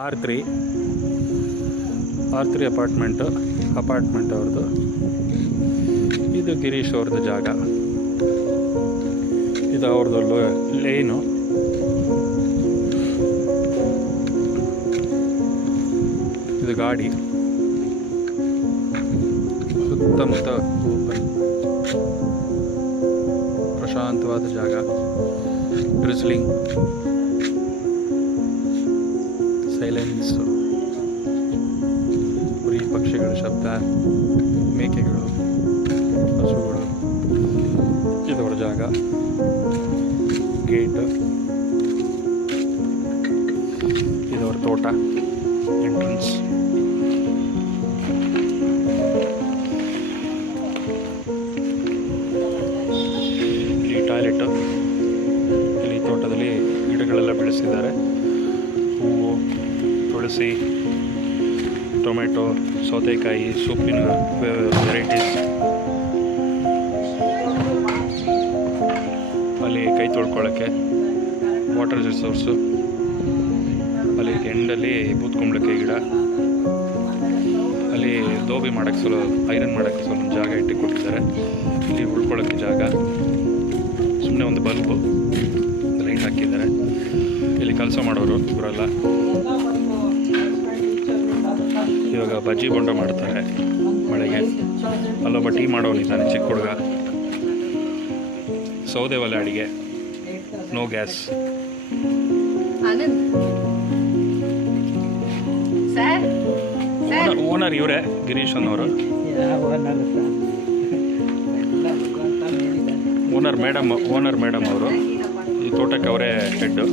R3 apartment ಅವ್ರದ್ದು. ಇದು ಗಿರೀಶ್ ಅವ್ರದ್ದು ಜಾಗ. ಇದು ಅವ್ರದ್ದು ಲೈನು. ಇದು ಗಾಡಿ. ಸುತ್ತಮುತ್ತ ಓಪನ್ ಪ್ರಶಾಂತವಾದ ಜಾಗ. ಡ್ರಿಸ್ಲಿಂಗ್, ಸೈಲೆನ್ಸು, ಕುರಿ ಪಕ್ಷಿಗಳ ಶಬ್ದ, ಮೇಕೆಗಳು, ಹಸುಗಳು. ಇದವರ ಜಾಗ. ಗೇಟ್, ಇದವರ ತೋಟ, ಎಂಟ್ರೆನ್ಸ್. ಇಲ್ಲಿ ಟಾಯ್ಲೆಟ್. ಇಲ್ಲಿ ತೋಟದಲ್ಲಿ ಗಿಡಗಳೆಲ್ಲ ಬೆಳೆಸಿದ್ದಾರೆ. ಹೂವು, ತುಳಸಿ, ಟೊಮೆಟೊ, ಸೌತೆಕಾಯಿ, ಸೊಪ್ಪಿನ ವೆರೈಟೀಸ್. ಅಲ್ಲಿ ಕೈ ತೊಳ್ಕೊಳ್ಳೋಕ್ಕೆ ವಾಟರ್ ರಿಸೋರ್ಸು. ಅಲ್ಲಿ ಎಂಡಲ್ಲಿ ಬೂತ್ಕೊಂಬ್ಳಕ್ಕೆ ಗಿಡ. ಅಲ್ಲಿ ದೋಬಿ ಮಾಡೋಕ್ಕೆ ಐರನ್ ಮಾಡೋಕ್ಕೆ ಸ್ವಲ್ಪ ಜಾಗ ಇಟ್ಟು ಕೊಟ್ಟಿದ್ದಾರೆ. ಇಲ್ಲಿ ಉಳ್ಕೊಳ್ಳೋಕ್ಕೆ ಜಾಗ. ಸುಮ್ಮನೆ ಒಂದು ಬಲ್ಬು, ಲೈಟ್ ಹಾಕಿದ್ದಾರೆ. ಇಲ್ಲಿ ಕೆಲಸ ಮಾಡೋರು ಇವರೆಲ್ಲ. ಇವಾಗ ಬಜ್ಜಿ ಬೊಂಡ ಮಾಡ್ತಾರೆ ಮಳೆಗೆ. ಅಲ್ಲೊಬ್ಬ ಟೀ ಮಾಡೋನಿದ್ದಾನೆ, ಚಿಕ್ಕ ಹುಡುಗ. ಸೌದೆ ಒಲೆ ಅಡಿಗೆ, ನೋ ಗ್ಯಾಸ್. ಓನರ್ ಇವರೇ, ಗಿರೀಶ್ ಅನ್ನೋರು. ಓನರ್ ಮೇಡಮ್ ಅವರು. ಈ ತೋಟಕ್ಕೆ ಅವರೇ ಹೆಡ್ಡು.